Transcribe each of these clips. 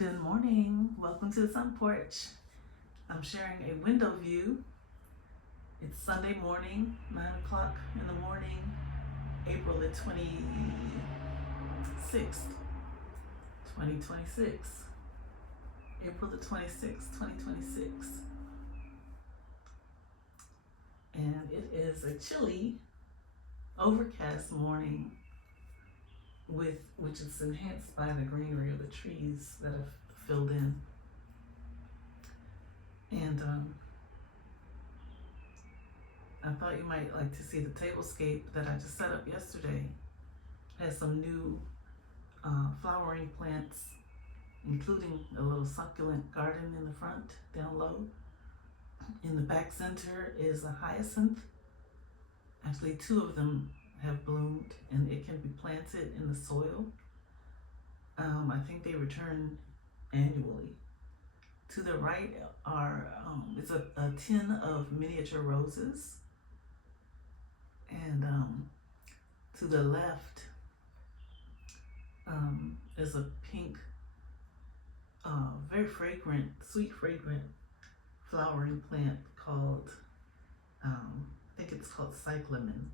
Good morning. Welcome to the sunporch. I'm sharing a window view. It's Sunday morning, 9 o'clock in the morning, April the 26th, 2026. April the 26th, 2026. And it is a chilly, overcast morning which is enhanced by the greenery of the trees that have filled in. And I thought you might like to see the tablescape that I just set up yesterday. It has some new flowering plants, including a little succulent garden in the front, down low. In the back center is a hyacinth. Actually, two of them have bloomed, and it can be planted in the soil. I think they return annually. To the right are it's a tin of miniature roses, and to the left is a pink, very fragrant, sweet fragrant flowering plant called I think it's called cyclamen.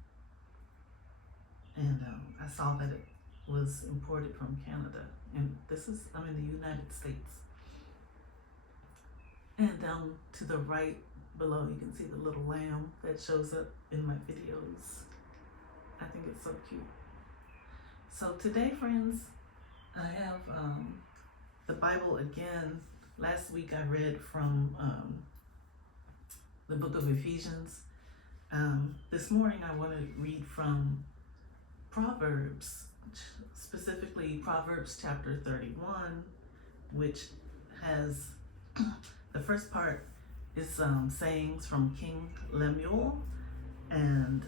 And I saw that it was imported from Canada, and I'm in the United States. And down to the right below, you can see the little lamb that shows up in my videos. I think it's so cute. So today, friends, I have the Bible again. Last week I read from the book of Ephesians. This morning I want to read from Proverbs, specifically Proverbs Chapter 31, which has the first part is sayings from King Lemuel, and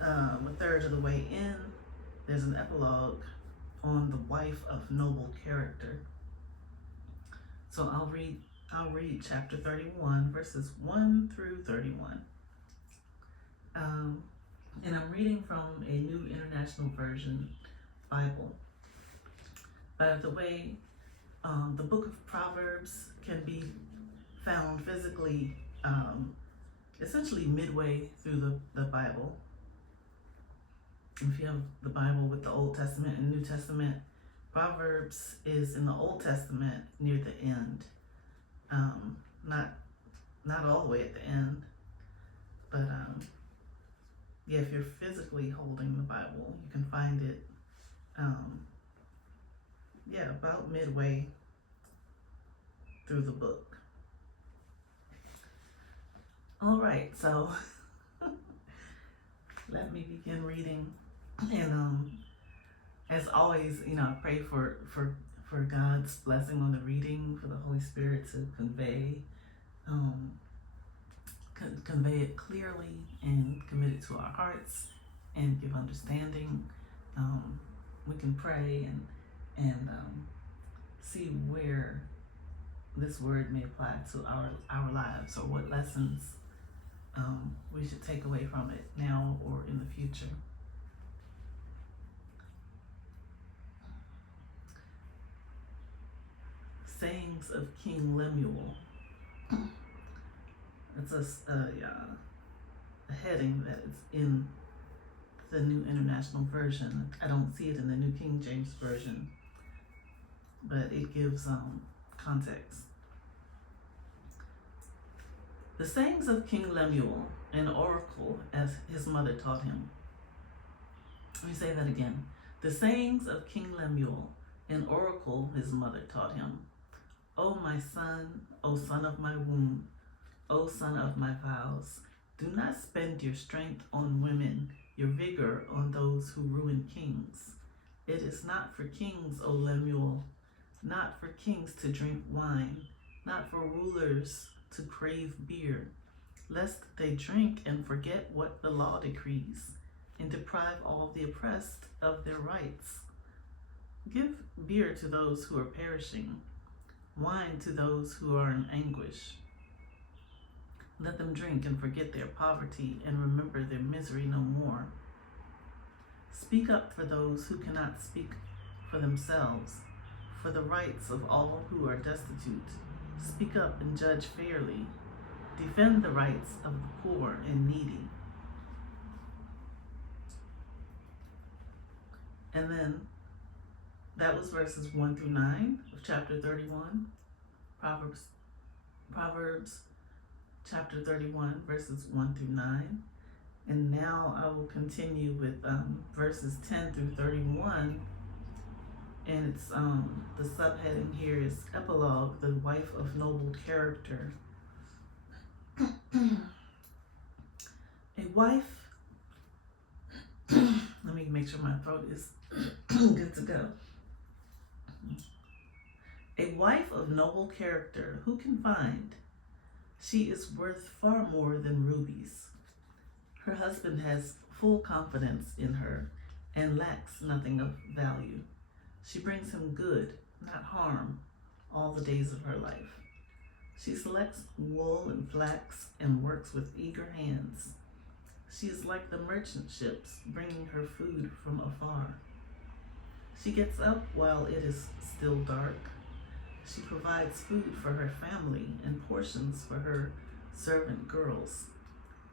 a third of the way in, there's an epilogue on the wife of noble character. So I'll read chapter 31, verses 1 through 31. And I'm reading from a New International Version Bible. By the way, the book of Proverbs can be found physically, essentially midway through the Bible. If you have the Bible with the Old Testament and New Testament, Proverbs is in the Old Testament near the end. Not all the way at the end, but yeah, if you're physically holding the Bible, you can find it, about midway through the book. All right, so let me begin reading. And as always, I pray for God's blessing on the reading, for the Holy Spirit to convey it clearly and commit it to our hearts and give understanding. We can pray and see where this word may apply to our lives, or what lessons we should take away from it now or in the future. Sayings of King Lemuel. It's a heading that is in the New International Version. I don't see it in the New King James Version, but it gives context. The sayings of King Lemuel, an oracle as his mother taught him. Let me say that again. The sayings of King Lemuel, an oracle his mother taught him. O my son, O son of my womb, O son of my vows, do not spend your strength on women, your vigor on those who ruin kings. It is not for kings, O Lemuel, not for kings to drink wine, not for rulers to crave beer, lest they drink and forget what the law decrees, and deprive all the oppressed of their rights. Give beer to those who are perishing, wine to those who are in anguish. Let them drink and forget their poverty and remember their misery no more. Speak up for those who cannot speak for themselves, for the rights of all who are destitute. Speak up and judge fairly. Defend the rights of the poor and needy. And then that was verses 1 through 9 of chapter 31. Proverbs Chapter 31, verses 1 through 9. And now I will continue with verses 10 through 31. And it's the subheading here is Epilogue, the Wife of Noble Character. A wife, let me make sure my throat is good to go. A wife of noble character, who can find? She is worth far more than rubies. Her husband has full confidence in her and lacks nothing of value. She brings him good, not harm, all the days of her life. She selects wool and flax and works with eager hands. She is like the merchant ships, bringing her food from afar. She gets up while it is still dark. She provides food for her family and portions for her servant girls.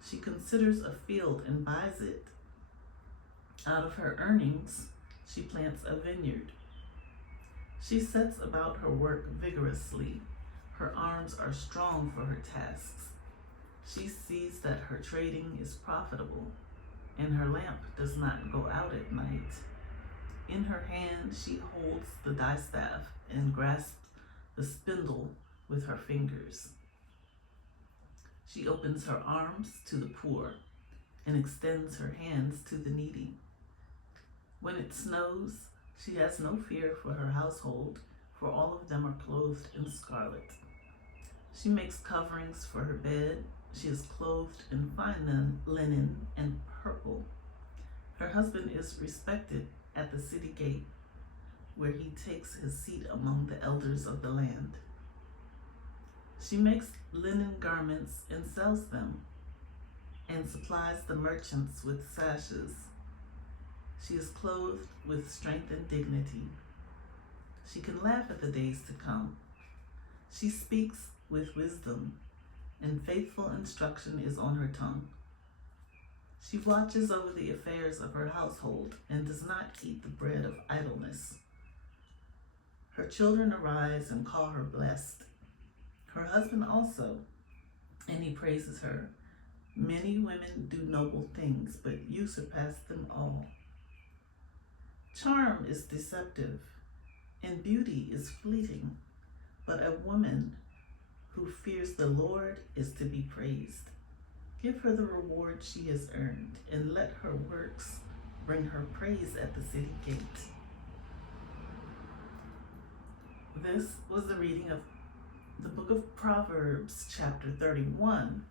She considers a field and buys it. Out of her earnings, she plants a vineyard. She sets about her work vigorously. Her arms are strong for her tasks. She sees that her trading is profitable, and her lamp does not go out at night. In her hand, she holds the distaff and grasps the spindle with her fingers. She opens her arms to the poor and extends her hands to the needy. When it snows, she has no fear for her household, for all of them are clothed in scarlet. She makes coverings for her bed. She is clothed in fine linen and purple. Her husband is respected at the city gate, where he takes his seat among the elders of the land. She makes linen garments and sells them, and supplies the merchants with sashes. She is clothed with strength and dignity. She can laugh at the days to come. She speaks with wisdom, and faithful instruction is on her tongue. She watches over the affairs of her household and does not eat the bread of idleness. Her children arise and call her blessed. Her husband also, and he praises her. Many women do noble things, but you surpass them all. Charm is deceptive, and beauty is fleeting, but a woman who fears the Lord is to be praised. Give her the reward she has earned, and let her works bring her praise at the city gate. This was the reading of the book of Proverbs, chapter 31,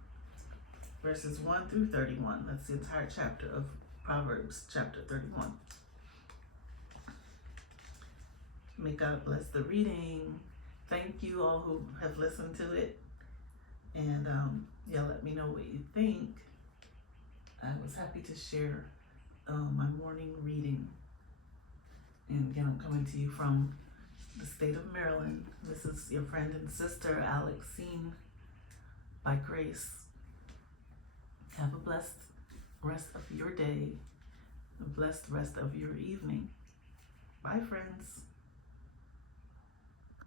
verses 1 through 31. That's the entire chapter of Proverbs, chapter 31. May God bless the reading. Thank you all who have listened to it. And y'all let me know what you think. I was happy to share my morning reading. And again, I'm coming to you from the state of Maryland. This is your friend and sister, Alexine, by grace. Have a blessed rest of your day, a blessed rest of your evening. Bye, friends.